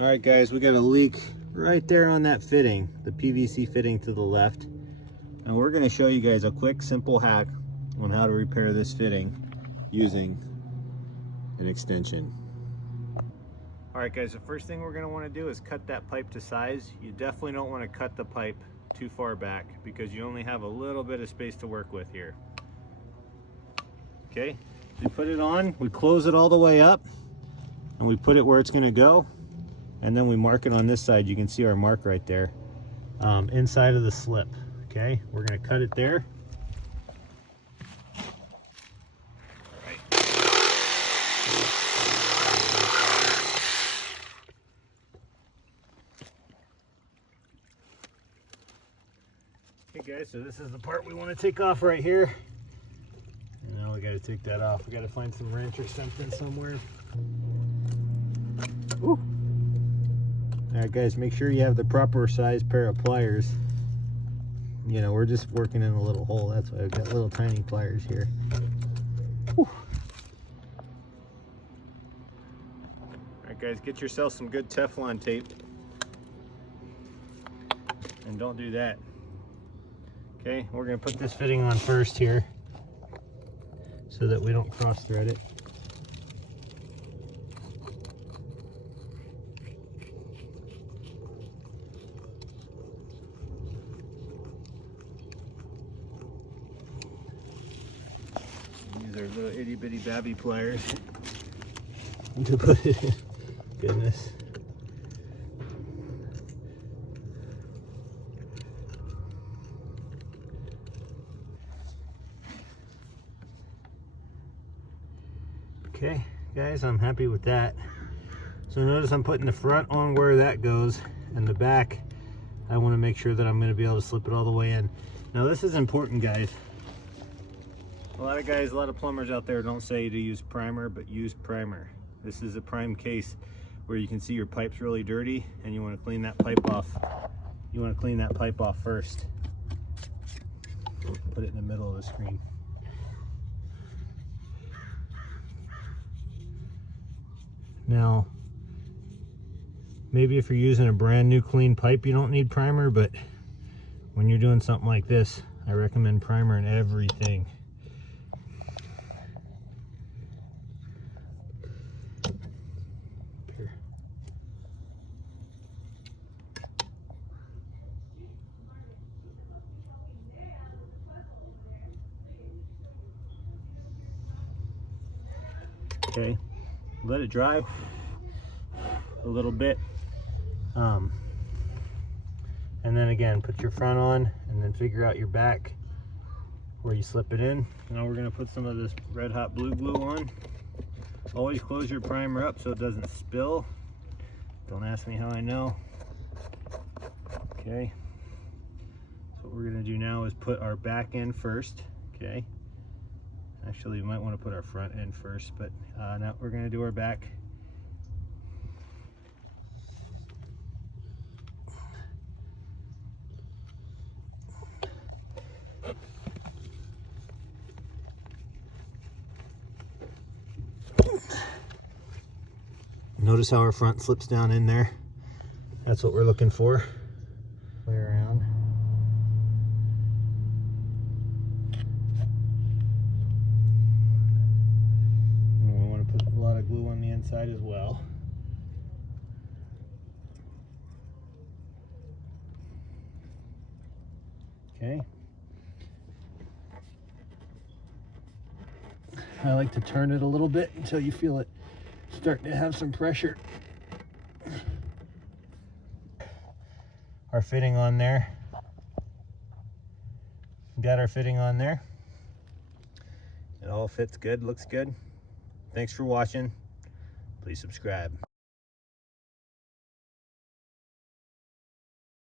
All right guys, we got a leak right there on that fitting, the PVC fitting to the left. And we're going to show you guys a quick, simple hack on how to repair this fitting using an extension. All right guys, the first thing we're going to want to do is cut that pipe to size. You definitely don't want to cut the pipe too far back because you only have a little bit of space to work with here. Okay, we put it on, we close it all the way up, and we put it where it's going to go, and then we mark it on this side. You can see our mark right there, inside of the slip. Okay, we're going to cut it there. Okay guys, so this is the part we want to take off right here. And now we got to take that off. We got to find some wrench or something somewhere. Ooh. All right guys, make sure you have the proper size pair of pliers. You know, we're just working in a little hole. That's why I've got little tiny pliers here. Whew. All right guys, get yourself some good Teflon tape. And don't do that. Okay, we're going to put this fitting on first here so that we don't cross thread it. These are little itty bitty babby pliers to put it in. Goodness. Okay guys, I'm happy with that. So notice I'm putting the front on where that goes, and the back I want to make sure that I'm going to be able to slip it all the way in. Now this is important guys. A lot of plumbers out there don't say to use primer, but use primer. This is a prime case where you can see your pipe's really dirty and you want to clean that pipe off. You want to clean that pipe off first. Put it in the middle of the screen. Now, maybe if you're using a brand new clean pipe, you don't need primer, but when you're doing something like this, I recommend primer in everything. Here. Okay, let it dry a little bit, and then again put your front on and then figure out your back where you slip it in. Now we're going to put some of this red hot blue glue on. Always close your primer up so it doesn't spill. Don't ask me how I know. Okay, so what we're going to do now is put our back in first. Okay, actually we might want to put our front in first, but now we're going to do our back. Notice how our front slips down in there. That's what we're looking for. Way around. And we want to put a lot of glue on the inside as well. Okay. I like to turn it a little bit until you feel it starting to have some pressure. Our fitting on there. Got our fitting on there. It all fits good, looks good. Thanks for watching. Please subscribe.